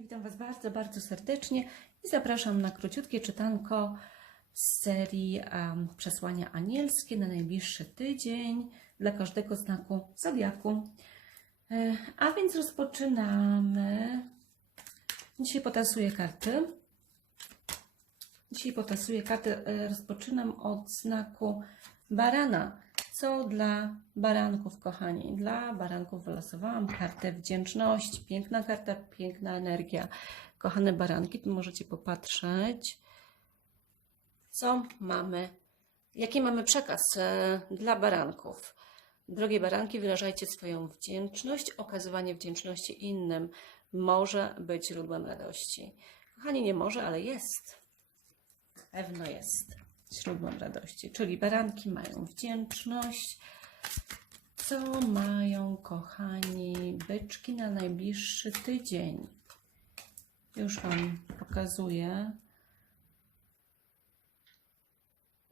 witam Was bardzo, bardzo serdecznie i zapraszam na króciutkie czytanko z serii em, Przesłania Anielskie na najbliższy tydzień dla każdego znaku zodiaku. E, a więc rozpoczynamy. Dzisiaj potasuję karty. Dzisiaj potasuję karty. E, rozpoczynam od znaku barana. Co dla baranków, kochani? Dla baranków wylosowałam kartę wdzięczności. Piękna karta, piękna energia. Kochane baranki, tu możecie popatrzeć, co mamy, jaki mamy przekaz e, dla baranków. Drogie baranki, wyrażajcie swoją wdzięczność. Okazywanie wdzięczności innym może być źródłem radości. Kochani, nie może, ale jest. Pewno jest źródłem radości. Czyli baranki mają wdzięczność. Co mają, kochani, byczki na najbliższy tydzień? Już Wam pokazuję.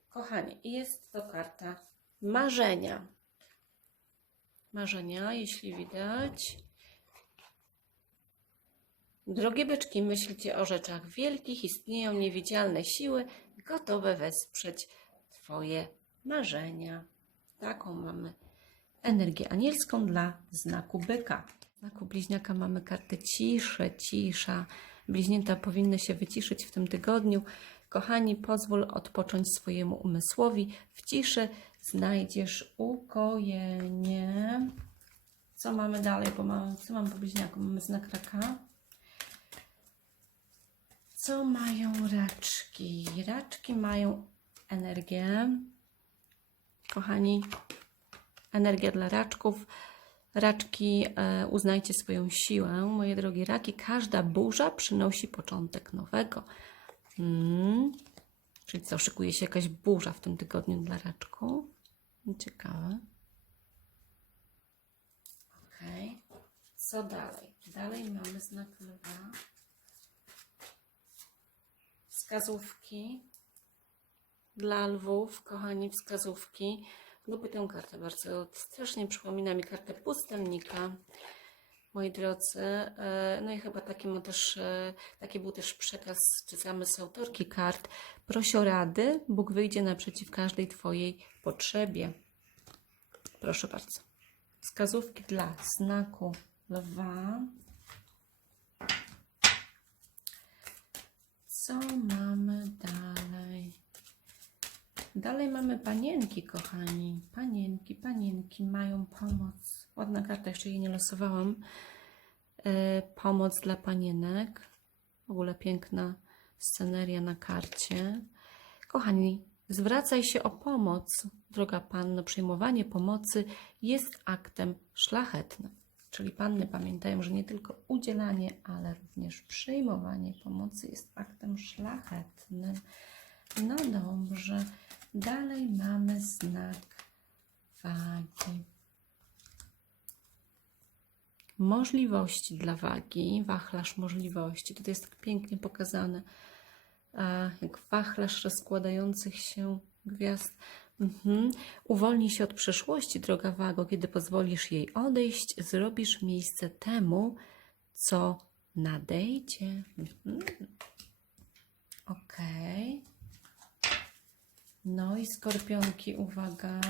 Kochani, jest to karta marzenia. Marzenia, jeśli widać. Drogie byczki, myślcie o rzeczach wielkich, istnieją niewidzialne siły gotowe wesprzeć Twoje marzenia. Taką mamy energię anielską dla znaku byka. W znaku bliźniaka mamy kartę ciszy, cisza. Bliźnięta powinny się wyciszyć w tym tygodniu. Kochani, pozwól odpocząć swojemu umysłowi. W ciszy znajdziesz ukojenie. Co mamy dalej? Bo mamy, co mamy po bliźniaku? Mamy znak raka. Co mają raczki? Raczki mają energię. Kochani, energia dla raczków. Raczki, e, uznajcie swoją siłę, moje drogie raki. Każda burza przynosi początek nowego. Mm. Czyli co, szykuje się jakaś burza w tym tygodniu dla raczków? Ciekawe. Okej. Co dalej? Dalej mamy znak lwa. Wskazówki dla lwów, kochani, wskazówki. Lubię tę kartę bardzo. Strasznie przypomina mi kartę pustelnika. Moi drodzy, e, no i chyba taki, ma też, e, taki był też przekaz czy zamysł autorki kart. Proś o rady, Bóg wyjdzie naprzeciw każdej Twojej potrzebie. Proszę bardzo. Wskazówki dla znaku lwa. Co mamy dalej? Dalej mamy panienki, kochani. Panienki, panienki mają pomoc. Ładna karta, jeszcze jej nie losowałam. E, pomoc dla panienek. W ogóle piękna sceneria na karcie. Kochani, zwracaj się o pomoc. Droga panno, przyjmowanie pomocy jest aktem szlachetnym. Czyli panny pamiętają, że nie tylko udzielanie, ale również przyjmowanie pomocy jest aktem szlachetnym. No dobrze. Dalej mamy znak wagi. Możliwości dla wagi, wachlarz możliwości. Tutaj jest tak pięknie pokazane, jak wachlarz rozkładających się gwiazd. Mhm. Uwolnij się od przeszłości, droga wago, kiedy pozwolisz jej odejść, zrobisz miejsce temu, co nadejdzie. Mhm. Okej. No i skorpionki, uwaga.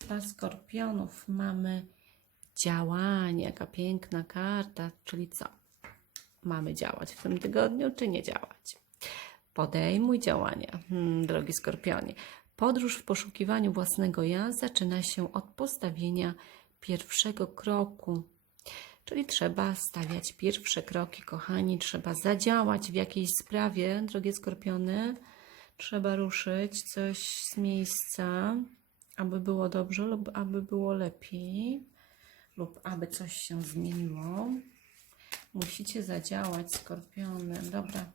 Dla skorpionów mamy działanie. Jaka piękna karta, czyli co? Mamy działać w tym tygodniu, czy nie działać? Podejmuj działania, hmm, drogi skorpionie. Podróż w poszukiwaniu własnego ja zaczyna się od postawienia pierwszego kroku. Czyli trzeba stawiać pierwsze kroki, kochani, trzeba zadziałać w jakiejś sprawie, drogie skorpiony. Trzeba ruszyć coś z miejsca, aby było dobrze lub aby było lepiej, lub aby coś się zmieniło. Musicie zadziałać, skorpiony. Dobra,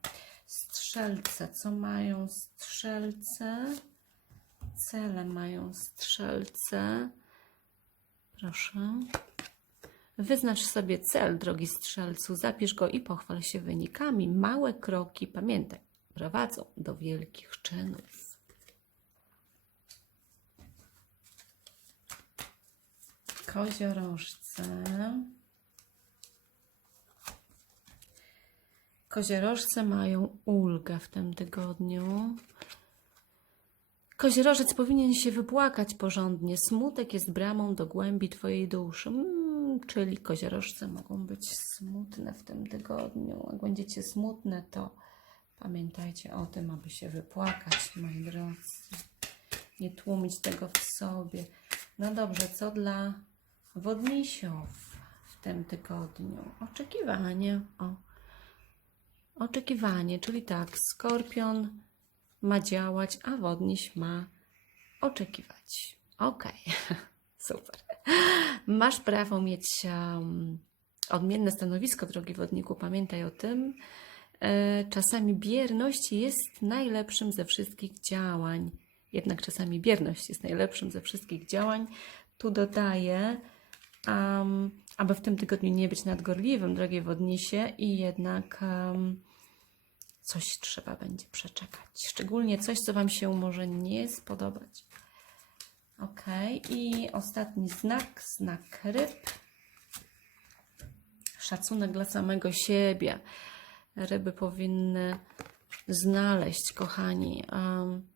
strzelce. Co mają strzelce? Cele mają strzelce. Proszę. Wyznacz sobie cel, drogi strzelcu, zapisz go i pochwal się wynikami. Małe kroki, pamiętaj, prowadzą do wielkich czynów. Koziorożce. Koziorożce mają ulgę w tym tygodniu. Koziorożec powinien się wypłakać porządnie. Smutek jest bramą do głębi Twojej duszy. Czyli koziorożce mogą być smutne w tym tygodniu. Jak będziecie smutne, to pamiętajcie o tym, aby się wypłakać, moi drodzy. Nie tłumić tego w sobie. No dobrze, co dla wodnisiów w tym tygodniu? Oczekiwanie. O. Oczekiwanie, czyli tak, skorpion ma działać, a wodniś ma oczekiwać. Okej, super. Masz prawo mieć um, odmienne stanowisko, drogi wodniku, pamiętaj o tym. E, czasami bierność jest najlepszym ze wszystkich działań. Jednak czasami bierność jest najlepszym ze wszystkich działań. Tu dodaję, um, aby w tym tygodniu nie być nadgorliwym, drogie wodnisie, i jednak um, coś trzeba będzie przeczekać. Szczególnie coś, co Wam się może nie spodobać. Ok, i ostatni znak, znak ryb. Szacunek dla samego siebie. Ryby powinny znaleźć, kochani, um,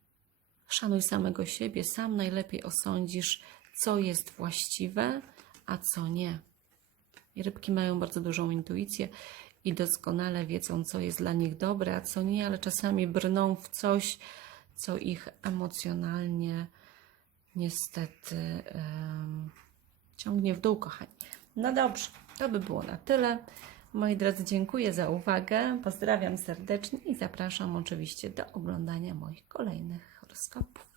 szanuj samego siebie, sam najlepiej osądzisz, co jest właściwe, a co nie. I rybki mają bardzo dużą intuicję i doskonale wiedzą, co jest dla nich dobre, a co nie, ale czasami brną w coś, co ich emocjonalnie niestety ciągnie w dół, kochani. No dobrze, to by było na tyle. Moi drodzy, dziękuję za uwagę. Pozdrawiam serdecznie i zapraszam oczywiście do oglądania moich kolejnych horoskopów.